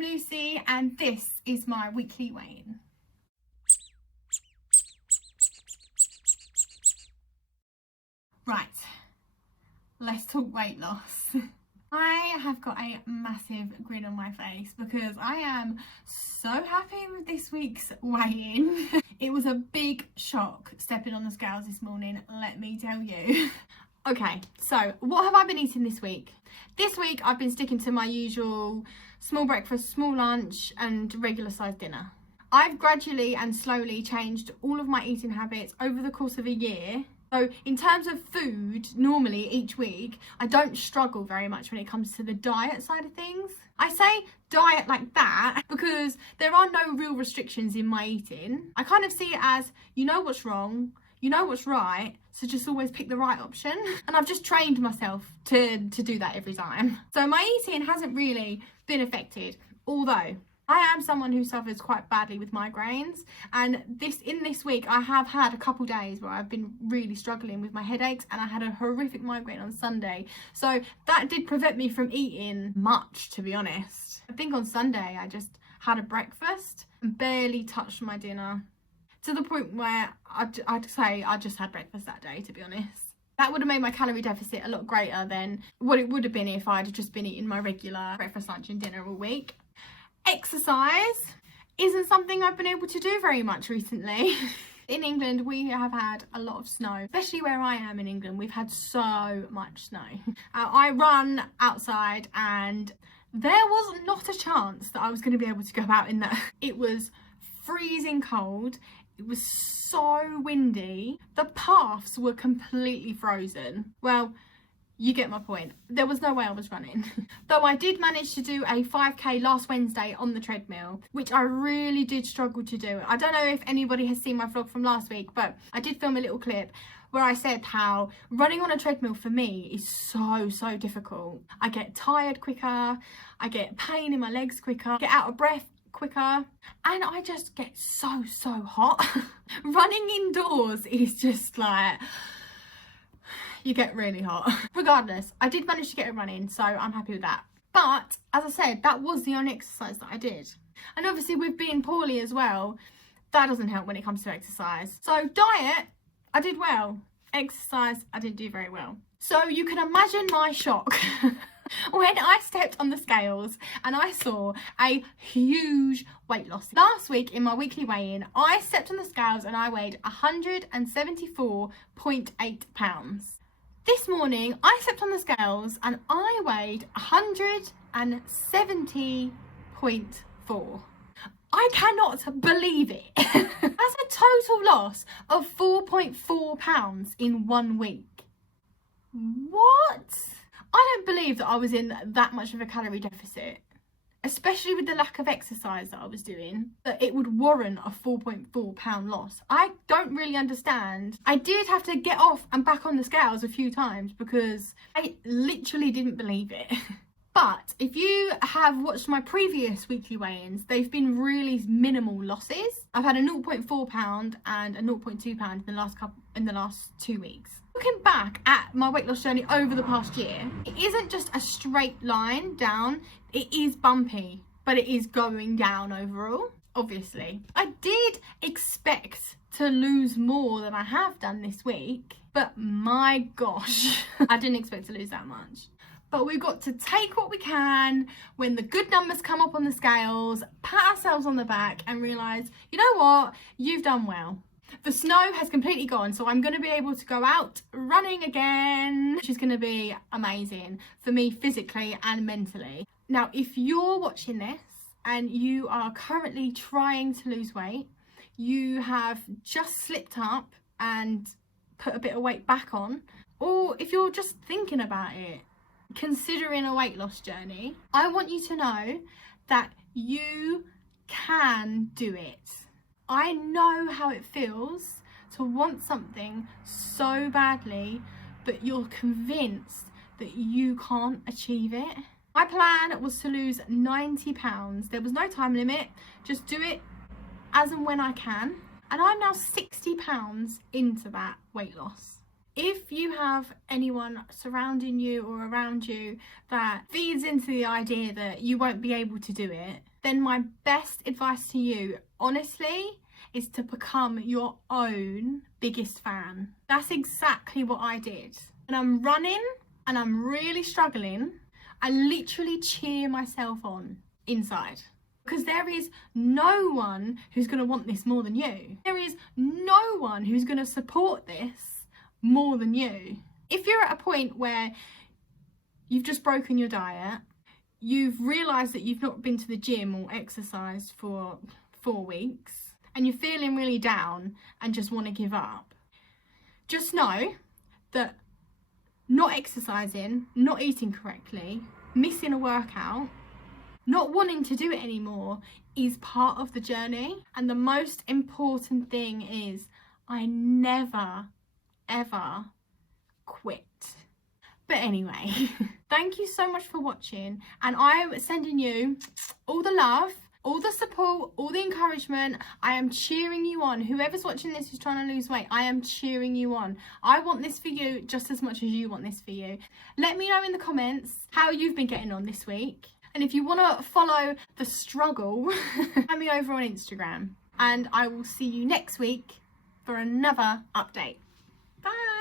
I'm Lucy and this is my weekly weigh-in. Right, let's talk weight loss. I have got a massive grin on my face because I am so happy with this week's weigh-in. It was a big shock stepping on the scales this morning, let me tell you. Okay, so what have I been eating this week? This week I've been sticking to my usual small breakfast, small lunch and regular sized dinner. I've gradually and slowly changed all of my eating habits over the course of a year. So in terms of food, normally each week, I don't struggle very much when it comes to the diet side of things. I say diet like that because there are no real restrictions in my eating. I kind of see it as, you know what's wrong, you know what's right, so just always pick the right option. And I've just trained myself to do that every time. So my eating hasn't really been affected, although I am someone who suffers quite badly with migraines, and in this week I have had a couple days where I've been really struggling with my headaches, and I had a horrific migraine on Sunday, so that did prevent me from eating much, to be honest. I think on Sunday I just had a breakfast and barely touched my dinner, to the point where I'd say I just had breakfast that day, to be honest. That would have made my calorie deficit a lot greater than what it would have been if I'd just been eating my regular breakfast, lunch and dinner all week. Exercise isn't something I've been able to do very much recently. In England we have had a lot of snow, especially where I am in England. We've had so much snow. I run outside and there was not a chance that I was going to be able to go out in that. It was freezing cold. It was so windy. The paths were completely frozen. Well, you get my point. There was no way I was running. Though I did manage to do a 5k last Wednesday on the treadmill, which I really did struggle to do. I don't know if anybody has seen my vlog from last week, but I did film a little clip where I said how running on a treadmill for me is so difficult. I get tired quicker, I get pain in my legs quicker, get out of breath quicker, and I just get so hot. Running indoors is just like, you get really hot. Regardless, I did manage to get a run in, so I'm happy with that. But as I said, that was the only exercise that I did. And obviously with being poorly as well, that doesn't help when it comes to exercise. So diet, I did well. Exercise, I didn't do very well. So you can imagine my shock when I stepped on the scales and I saw a huge weight loss. Last week in my weekly weigh-in, I stepped on the scales and I weighed 174.8 pounds. This morning, I stepped on the scales and I weighed 170.4. I cannot believe it. That's a total loss of 4.4 pounds in 1 week. What? I don't believe that I was in that much of a calorie deficit, especially with the lack of exercise that I was doing, that it would warrant a 4.4 pound loss. I don't really understand. I did have to get off and back on the scales a few times because I literally didn't believe it. But if you have watched my previous weekly weigh-ins, they've been really minimal losses. I've had a 0.4 pound and a 0.2 pound in the last 2 weeks. Looking back at my weight loss journey over the past year, it isn't just a straight line down, it is bumpy, but it is going down overall, obviously. I did expect to lose more than I have done this week, but my gosh, I didn't expect to lose that much. But we've got to take what we can when the good numbers come up on the scales, pat ourselves on the back and realise, you know what, you've done well. The snow has completely gone, so I'm going to be able to go out running again, which is going to be amazing for me physically and mentally. Now, if you're watching this and you are currently trying to lose weight, you have just slipped up and put a bit of weight back on, or if you're just thinking about it, considering a weight loss journey, I want you to know that you can do it. I know how it feels to want something so badly, but you're convinced that you can't achieve it. My plan was to lose 90 pounds. There was no time limit, just do it as and when I can. And I'm now 60 pounds into that weight loss. If you have anyone surrounding you or around you that feeds into the idea that you won't be able to do it, then my best advice to you, honestly, is to become your own biggest fan. That's exactly what I did. When I'm running and I'm really struggling, I literally cheer myself on inside. Because there is no one who's going to want this more than you. There is no one who's going to support this more than you. If you're at a point where you've just broken your diet, you've realised that you've not been to the gym or exercised for 4 weeks, and you're feeling really down and just want to give up, just know that not exercising, not eating correctly, missing a workout, not wanting to do it anymore is part of the journey. And the most important thing is I never, ever quit. But anyway, thank you so much for watching, and I'm sending you all the love, all the support, all the encouragement. I am cheering you on. Whoever's watching this who's trying to lose weight, I am cheering you on. I want this for you just as much as you want this for you. Let me know in the comments how you've been getting on this week. And if you want to follow the struggle, find me over on Instagram. And I will see you next week for another update. Bye!